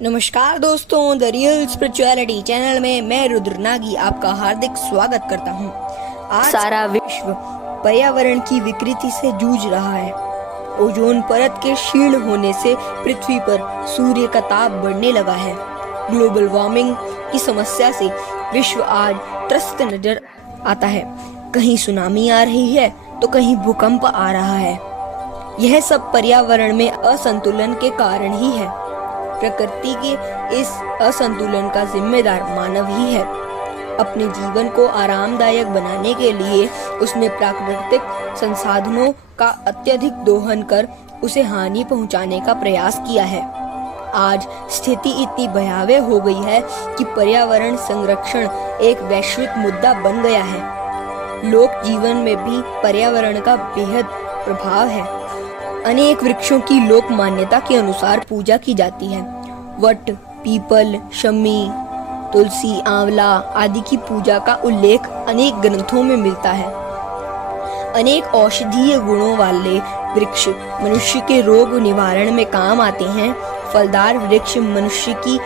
नमस्कार दोस्तों, the real spirituality channel में मैं रुद्र नागी आपका हार्दिक स्वागत करता हूँ। आज सारा विश्व पर्यावरण की विकृति से जूझ रहा है। ओजोन परत के क्षीण होने से पृथ्वी पर सूर्य का ताप बढ़ने लगा है। ग्लोबल वार्मिंग की समस्या से विश्व आज त्रस्त नजर आता है। कहीं सुनामी आ रही है तो कहीं भूकंप आ रहा है। यह सब पर्यावरण में असंतुलन के कारण ही है। प्रकृति के इस असंतुलन का जिम्मेदार मानव ही है। अपने जीवन को आरामदायक बनाने के लिए उसने प्राकृतिक संसाधनों का अत्यधिक दोहन कर उसे हानि पहुंचाने का प्रयास किया है। आज स्थिति इतनी भयावह हो गई है कि पर्यावरण संरक्षण एक वैश्विक मुद्दा बन गया है। लोक जीवन में भी पर्यावरण का बेहद प्रभाव है। अनेक वृक्षों की लोक मान्यता के अनुसार पूजा की जाती है। वट, पीपल, शमी, तुलसी, आंवला आदि की पूजा का उल्लेख अनेक ग्रंथों में मिलता है। अनेक औषधीय गुणों वाले वृक्ष मनुष्य के रोग निवारण में काम आते हैं। फलदार वृक्ष मनुष्य की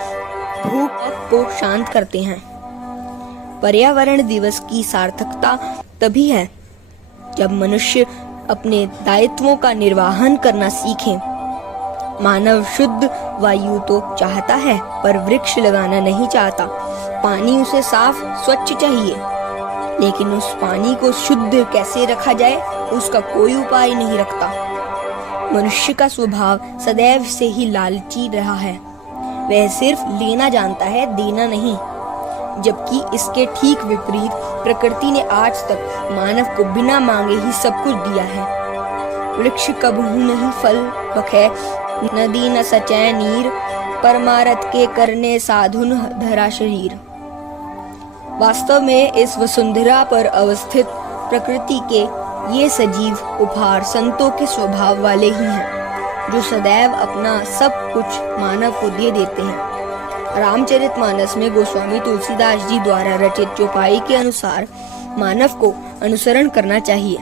भूख को शांत करते हैं। पर्यावरण दिवस की सार्थकता तभी है जब मनुष्य अपने दायित्वों का निर्वहन करना सीखे। मानव शुद्ध वायु तो चाहता है पर वृक्ष लगाना नहीं चाहता। पानी उसे साफ स्वच्छ चाहिए, लेकिन उस पानी को शुद्ध कैसे रखा जाए उसका कोई उपाय नहीं रखता। मनुष्य का स्वभाव सदैव से ही लालची रहा है। वह सिर्फ लेना जानता है, देना नहीं। जबकि इसके ठीक विपरीत प्रकृति ने आज तक मानव को बिना मांगे ही सब कुछ दिया है। वृक्ष कबहू नहीं फल बखे, नदी न सचै नीर, परमारथ के करने साधुन धरा शरीर। वास्तव में इस वसुंधरा पर अवस्थित प्रकृति के ये सजीव उपहार संतों के स्वभाव वाले ही हैं, जो सदैव अपना सब कुछ मानव को दे देते हैं। रामचरितमानस में गोस्वामी तुलसीदास जी द्वारा रचित चौपाई के अनुसार मानव को अनुसरण करना चाहिए।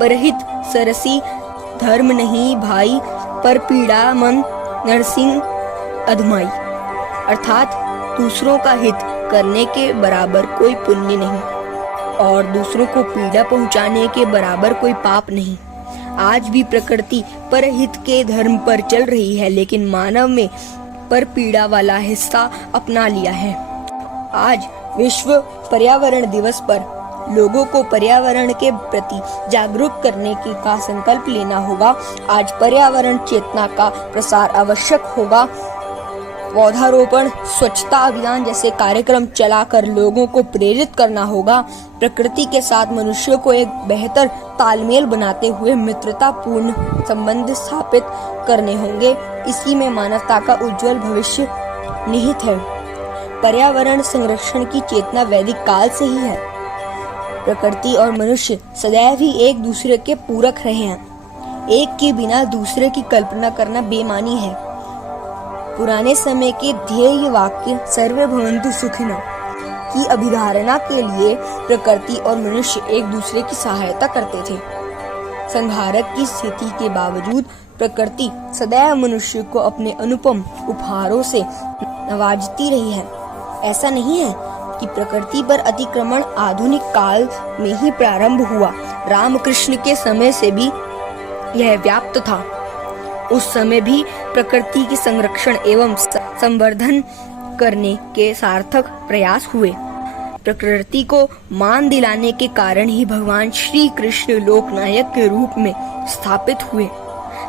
परहित सरसी धर्म नहीं भाई, पर पीड़ा मन नरसिंह अधमाई। अर्थात दूसरों का हित करने के बराबर कोई पुण्य नहीं और दूसरों को पीड़ा पहुंचाने के बराबर कोई पाप नहीं। आज भी प्रकृति परहित के धर्म पर चल रही है, लेकिन मानव में पर पीड़ा वाला हिस्सा अपना लिया है। आज विश्व पर्यावरण दिवस पर लोगों को पर्यावरण के प्रति जागरूक करने का संकल्प लेना होगा। आज पर्यावरण चेतना का प्रसार आवश्यक होगा। पौधारोपण, स्वच्छता अभियान जैसे कार्यक्रम चलाकर लोगों को प्रेरित करना होगा। प्रकृति के साथ मनुष्य को एक बेहतर तालमेल बनाते हुए मित्रतापूर्ण संबंध स्थापित करने होंगे। इसी में मानवता का उज्जवल भविष्य निहित है। पर्यावरण संरक्षण की चेतना वैदिक काल से ही है। प्रकृति और मनुष्य सदैव ही एक दूसरे के पूरक रहे हैं। एक के बिना दूसरे की कल्पना करना बेमानी है। पुराने समय के ध्येय वाक्य सर्वे भवन्तु सुखिनः की अभिधारणा के लिए प्रकृति और मनुष्य एक दूसरे की सहायता करते थे। संहारक की स्थिति के बावजूद प्रकृति सदैव मनुष्य को अपने अनुपम उपहारों से नवाजती रही है। ऐसा नहीं है कि प्रकृति पर अतिक्रमण आधुनिक काल में ही प्रारंभ हुआ। रामकृष्ण के समय से भी यह व्याप्त था। उस समय भी प्रकृति की संरक्षण एवं संवर्धन करने के सार्थक प्रयास हुए। प्रकृति को मान दिलाने के कारण ही भगवान श्री कृष्ण लोकनायक के रूप में स्थापित हुए।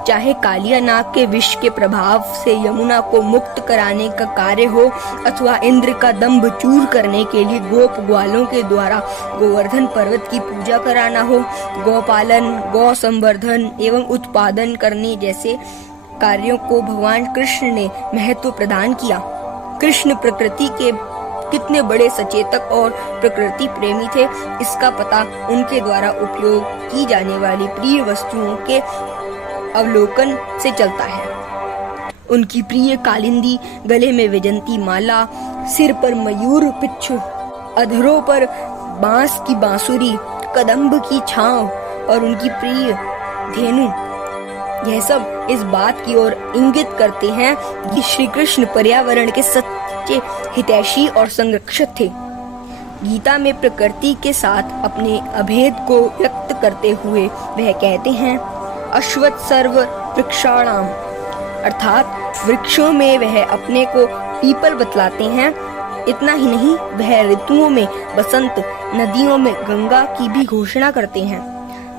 चाहे कालिया नाग के विष के प्रभाव से यमुना को मुक्त कराने का कार्य हो अथवा इंद्र का दंभ चूर करने के लिए गोप ग्वालों के द्वारा गोवर्धन पर्वत की पूजा कराना हो, गौपालन, गौ संवर्धन एवं उत्पादन करने जैसे कार्यों को भगवान कृष्ण ने महत्व प्रदान किया। कृष्ण प्रकृति के कितने बड़े सचेतक और प्रकृति प्रेमी थे, इसका पता उनके द्वारा उपयोग की जाने वाली प्रिय वस्तुओं के अवलोकन से चलता है। उनकी प्रिय कालिंदी, गले में वैजंती माला, सिर पर मयूर पिच्छ, अधरों पर बांस की बांसुरी, कदम्ब की छांव और उनकी प्रिय धेनु यह सब इस बात की ओर इंगित करते हैं कि श्री कृष्ण पर्यावरण के सच्चे हितैषी और संरक्षक थे। गीता में प्रकृति के साथ अपने अभेद को व्यक्त करते हुए वह कहते हैं, अश्वत्थ सर्व वृक्षाणाम, अर्थात वृक्षों में वह अपने को पीपल बतलाते हैं। इतना ही नहीं, वह ऋतुओं में बसंत, नदियों में गंगा की भी घोषणा करते हैं।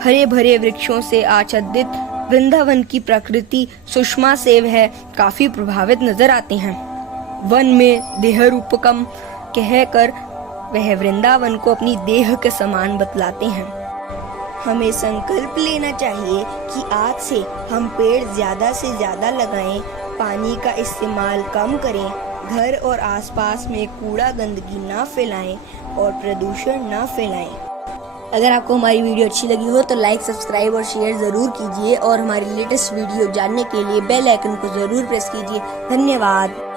हरे भरे वृक्षों से आच्छादित वृंदावन की प्रकृति सुषमा से वह काफी प्रभावित नजर आते हैं। वन में देह रूपकम कहकर वह वृंदावन को अपनी देह के समान बतलाते हैं। हमें संकल्प लेना चाहिए कि आज से हम पेड़ ज्यादा से ज्यादा लगाएं, पानी का इस्तेमाल कम करें, घर और आसपास में कूड़ा गंदगी न फैलाएं और प्रदूषण न फैलाएं। अगर आपको हमारी वीडियो अच्छी लगी हो तो लाइक, सब्सक्राइब और शेयर जरूर कीजिए और हमारी लेटेस्ट वीडियो जानने के लिए बेल आइकन को जरूर प्रेस कीजिए। धन्यवाद।